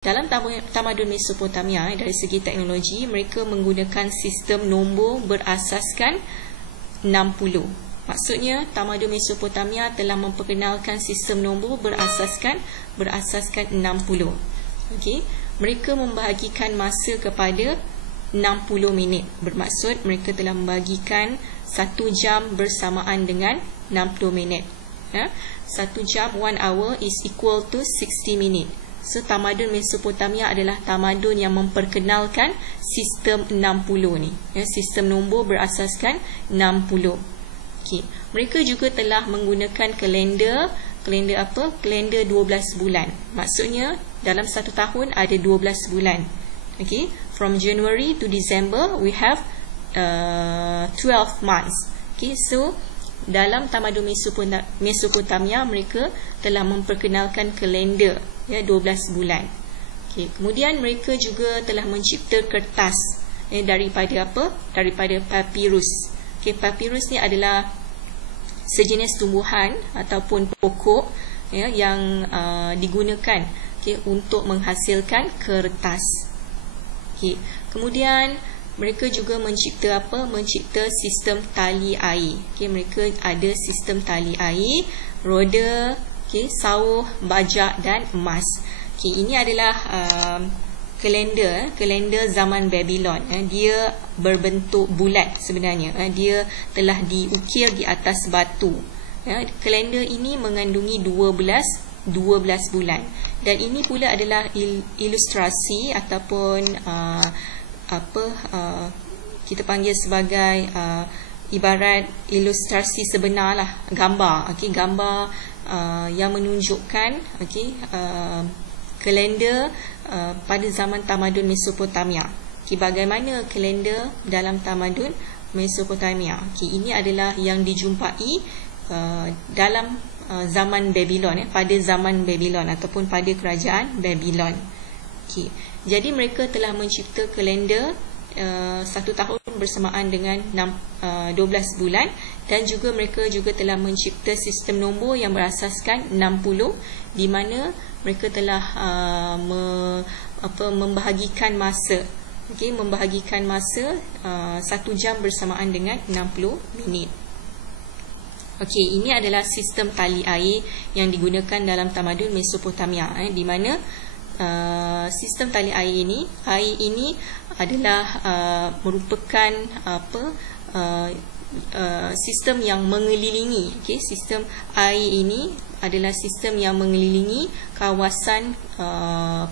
dalam tamadun Mesopotamia, dari segi teknologi, mereka menggunakan sistem nombor berasaskan 60. Maksudnya, tamadun Mesopotamia telah memperkenalkan sistem nombor berasaskan 60. Okey, mereka membahagikan masa kepada 60 minit. Bermaksud mereka telah membagikan 1 jam bersamaan dengan 60 minit. 1 jam, 1 hour is equal to 60 minit. So, tamadun Mesopotamia adalah tamadun yang memperkenalkan sistem 60 ni. Sistem nombor berasaskan 60. Okay. Mereka juga telah menggunakan kalender apa? Kalender 12 bulan. Maksudnya, dalam 1 tahun ada 12 bulan. Okay. From January to December, we have 12 months. Okay. So, dalam tamadun Mesopotamia, mereka telah memperkenalkan kalender 12 bulan. Okay. Kemudian mereka juga telah mencipta kertas daripada apa? Daripada papyrus. Okay. Papyrus ni adalah sejenis tumbuhan ataupun pokok yang digunakan untuk menghasilkan kertas. Okay. Kemudian mereka juga mencipta apa? Mencipta sistem tali air. Okay. Mereka ada sistem tali air, roda, sauh, bajak dan emas. Okay. Ini adalah kalender zaman Babylon. Dia berbentuk bulat sebenarnya. Dia telah diukir di atas batu. Kalender ini mengandungi 12 bulan. Dan ini pula adalah ilustrasi ataupun kita panggil sebagai ibarat ilustrasi sebenar lah, gambar. Okay, gambar yang menunjukkan kalender pada zaman tamadun Mesopotamia. Okay, bagaimana kalender dalam tamadun Mesopotamia? Okay, ini adalah yang dijumpai dalam zaman Babylon, pada zaman Babylon ataupun pada kerajaan Babylon. Okay. Jadi mereka telah mencipta kalender 1 tahun bersamaan dengan 12 bulan, dan juga mereka juga telah mencipta sistem nombor yang berasaskan 60, di mana mereka telah membahagikan masa. Okay, membahagikan masa 1 jam bersamaan dengan 60 minit. Okey, ini adalah sistem tali air yang digunakan dalam tamadun Mesopotamia, di mana sistem tali air ini adalah merupakan sistem yang mengelilingi. Okey, sistem air ini adalah sistem yang mengelilingi kawasan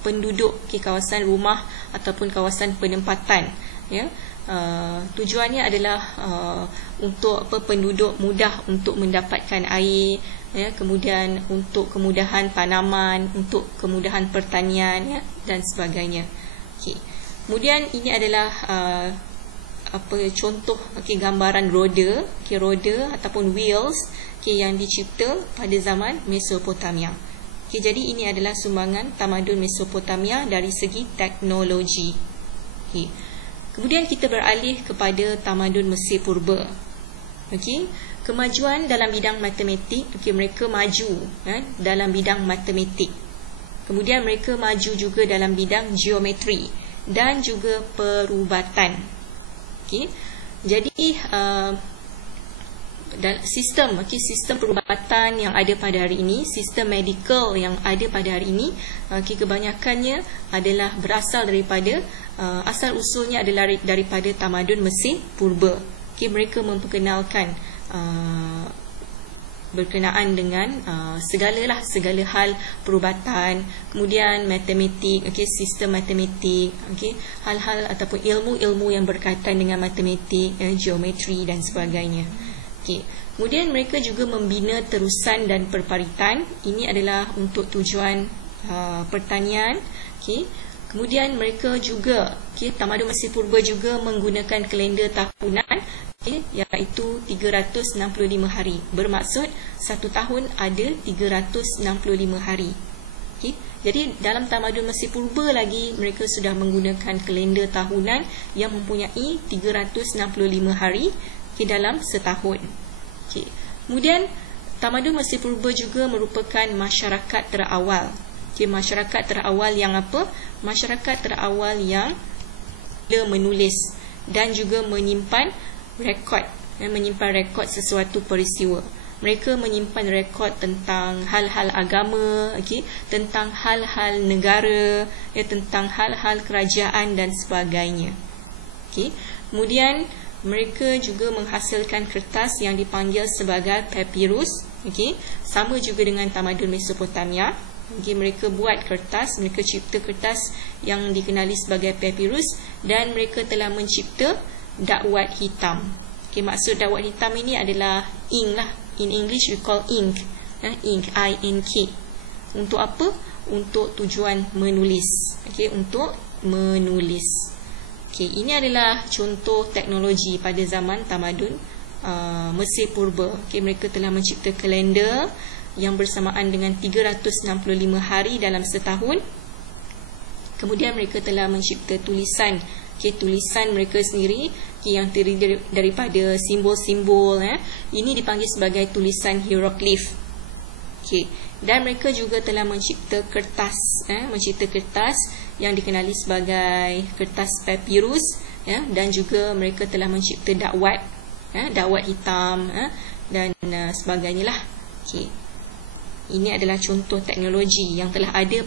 penduduk, kawasan rumah ataupun kawasan penempatan. Tujuannya adalah untuk penduduk mudah untuk mendapatkan air, kemudian untuk kemudahan tanaman, untuk kemudahan pertanian, dan sebagainya. Okay. Kemudian ini adalah contoh gambaran roda, roda ataupun wheels yang dicipta pada zaman Mesopotamia. Jadi ini adalah sumbangan tamadun Mesopotamia dari segi teknologi. Kemudian kita beralih kepada tamadun Mesir Purba. Kemajuan dalam bidang matematik, mereka maju dalam bidang matematik. Kemudian mereka maju juga dalam bidang geometri dan juga perubatan. Jadi sistem perubatan yang ada pada hari ini, sistem medical yang ada pada hari ini, kebanyakannya adalah berasal daripada asal usulnya adalah daripada tamadun Mesir Purba. Mereka memperkenalkan berkenaan dengan segala hal perubatan, kemudian matematik, sistem matematik, hal-hal ataupun ilmu-ilmu yang berkaitan dengan matematik, geometri dan sebagainya. Kemudian mereka juga membina terusan dan perparitan. Ini adalah untuk tujuan pertanian. Kemudian mereka juga tamadun Mesir Purba juga menggunakan kalender tahunan, iaitu 365 hari. Bermaksud 1 tahun ada 365 hari. Jadi dalam tamadun Mesir Purba lagi mereka sudah menggunakan kalender tahunan yang mempunyai 365 hari dalam setahun. Kemudian tamadun Mesir Purba juga merupakan masyarakat terawal Okay, masyarakat terawal yang apa? Masyarakat terawal yang menulis dan juga menyimpan rekod, menyimpan rekod sesuatu peristiwa. Mereka menyimpan rekod tentang hal-hal agama, okay, tentang hal-hal negara, tentang hal-hal kerajaan dan sebagainya. Okay. Kemudian mereka juga menghasilkan kertas yang dipanggil sebagai papyrus. Okay. Sama juga dengan tamadun Mesopotamia. Okay. Mereka buat kertas, mereka cipta kertas yang dikenali sebagai papyrus, dan mereka telah mencipta dakwat hitam. Okay. Maksud dakwat hitam ini adalah ink lah. In English we call ink, ink, I-N-K. Untuk apa? Untuk tujuan menulis. Okay, untuk menulis. Okay, ini adalah contoh teknologi pada zaman tamadun Mesir Purba. Okay, mereka telah mencipta kalender yang bersamaan dengan 365 hari dalam setahun. Kemudian mereka telah mencipta tulisan. Okay, tulisan mereka sendiri, okay, yang terdiri daripada simbol-simbol. Ini dipanggil sebagai tulisan hieroglif. Okay. Dan mereka juga telah mencipta kertas, mencipta kertas yang dikenali sebagai kertas papyrus, dan juga mereka telah mencipta dakwat, dakwat hitam, dan sebagainya lah. Okay. Ini adalah contoh teknologi yang telah ada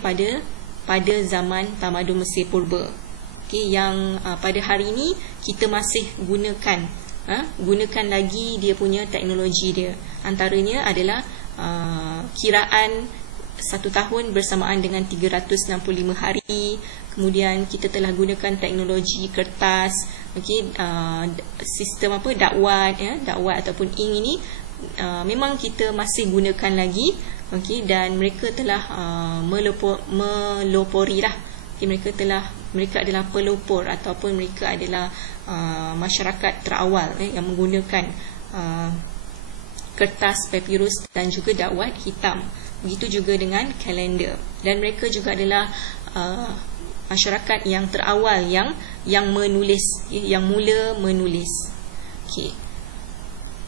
pada zaman tamadun Mesir Purba. Okay, yang pada hari ini kita masih gunakan, gunakan lagi dia punya teknologi dia. Antaranya adalah kiraan 1 tahun bersamaan dengan 365 hari. Kemudian kita telah gunakan teknologi kertas, okay, sistem apa, dakwat, dakwat ataupun ink ini memang kita masih gunakan lagi. Okay, dan mereka telah melopori lah. Okay, mereka adalah pelopor ataupun mereka adalah masyarakat terawal yang menggunakan kertas papyrus dan juga dakwat hitam. Begitu juga dengan kalender. Dan mereka juga adalah masyarakat yang terawal yang menulis, yang mula menulis. Okay.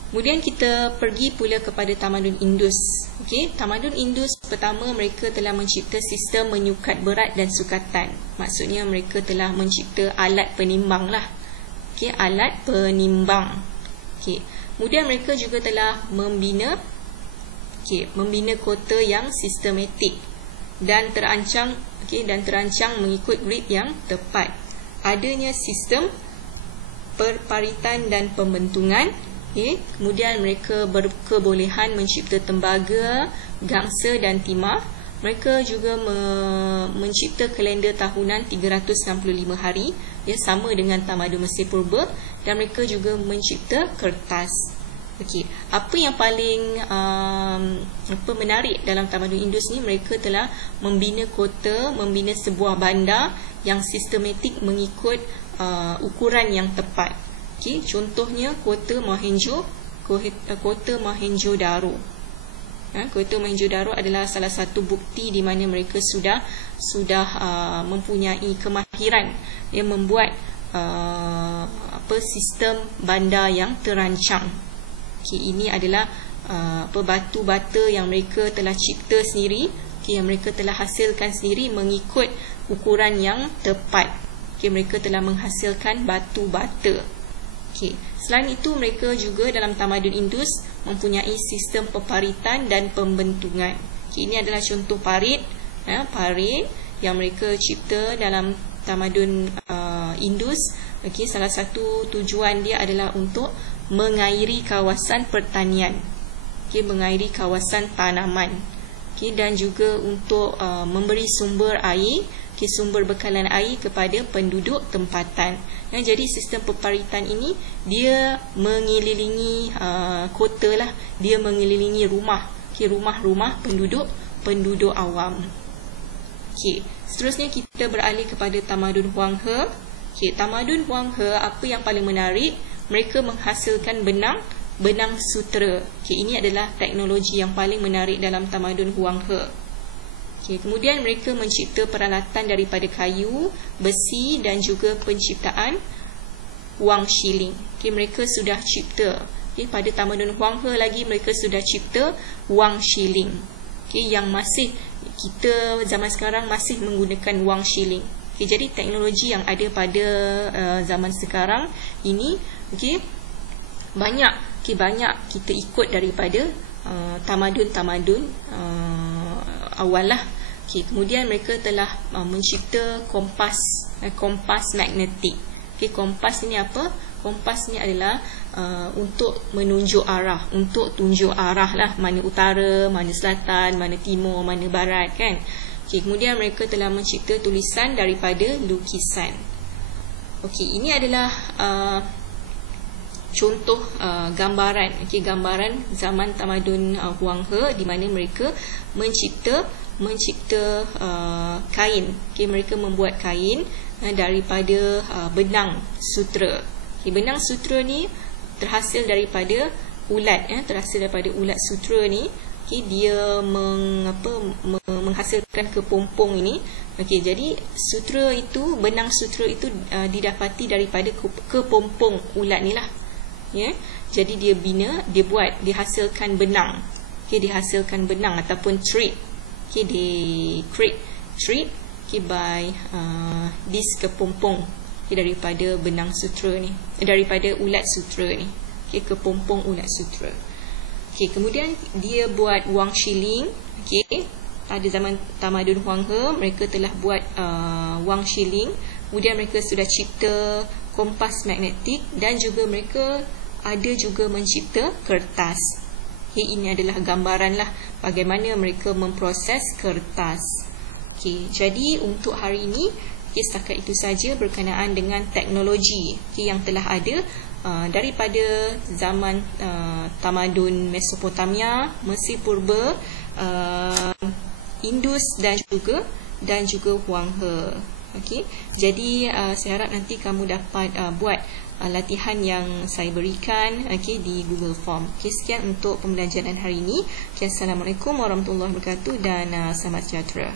Kemudian kita pergi pula kepada tamadun Indus. Okay. Tamadun Indus pertama, mereka telah mencipta sistem menyukat berat dan sukatan. Maksudnya mereka telah mencipta alat penimbang lah. Okay. Alat penimbang. Okay. Kemudian mereka juga telah membina kota yang sistematik dan terancang, mengikut grid yang tepat. Adanya sistem perparitan dan pembentungan. Okay. Kemudian mereka berkebolehan mencipta tembaga, gangsa dan timah. Mereka juga mencipta kalender tahunan 365 hari, sama dengan tamadun Mesir Purba, dan mereka juga mencipta kertas. Okay. Apa yang paling menarik dalam tamadun Indus ni, mereka telah membina kota, membina sebuah bandar yang sistematik mengikut ukuran yang tepat. Okay, contohnya kota Mohenjo-Daro. Kota Mohenjo-Daro adalah salah satu bukti di mana mereka sudah mempunyai kemahiran yang membuat sistem bandar yang terancang. Okay, ini adalah batu bata yang mereka telah cipta sendiri, yang mereka telah hasilkan sendiri mengikut ukuran yang tepat. Okay, mereka telah menghasilkan batu bata. Okay. Selain itu, mereka juga dalam tamadun Indus mempunyai sistem peparitan dan pembentungan. Okay, ini adalah contoh parit, parit yang mereka cipta dalam tamadun Indus. Okay, salah satu tujuan dia adalah untuk mengairi kawasan pertanian, okay, mengairi kawasan tanaman, okay, dan juga untuk memberi sumber air, okay, sumber bekalan air kepada penduduk tempatan. Jadi sistem peparitan ini dia mengelilingi kota lah, dia mengelilingi rumah, okay, rumah-rumah penduduk awam. Okay. Seterusnya kita beralih kepada tamadun Huang He. Okay, tamadun Huang He, apa yang paling menarik, mereka menghasilkan benang sutera. Okay, ini adalah teknologi yang paling menarik dalam tamadun Huang He. Okay, kemudian mereka mencipta peralatan daripada kayu, besi dan juga penciptaan wang shilling. Okay, mereka sudah cipta, okay, pada tamadun Huang He lagi mereka sudah cipta wang shilling. yang masih kita zaman sekarang masih menggunakan wang shilling. Jadi teknologi yang ada pada zaman sekarang ini banyak kita ikut daripada tamadun-tamadun awal lah. Kemudian mereka telah mencipta kompas magnetik. Kompas ni apa? Kompas ni adalah untuk menunjuk arah, untuk tunjuk arah lah, mana utara, mana selatan, mana timur, mana barat kan. Kemudian mereka telah mencipta tulisan daripada lukisan. Ini adalah contoh gambaran, gambaran zaman tamadun Huang He, di mana mereka mencipta kain. Mereka membuat kain daripada benang sutra. Benang sutra ni terhasil daripada ulat, terhasil daripada ulat sutra ni. Dia menghasilkan kepompong ini. Jadi sutra itu, benang sutra itu didapati daripada kepompong ulat ni lah. Jadi dia dihasilkan benang. Dihasilkan benang ataupun thread. They create thread by this kepompong daripada benang sutra ni, daripada ulat sutra ni. Kepompong ulat sutra. Kemudian dia buat wang shilling. Pada zaman tamadun Huang He, mereka telah buat wang shilling. Kemudian mereka sudah cipta kompas magnetik, dan juga mereka ada juga mencipta kertas. Ini adalah gambaran lah bagaimana mereka memproses kertas. Jadi untuk hari ini setakat itu saja berkenaan dengan teknologi yang telah ada daripada zaman tamadun Mesopotamia, Mesir Purba, Indus dan juga Huang He. Jadi saya harap nanti kamu dapat buat latihan yang saya berikan di Google Form. Sekian untuk pembelajaran hari ini. Assalamualaikum warahmatullahi wabarakatuh dan selamat sejahtera.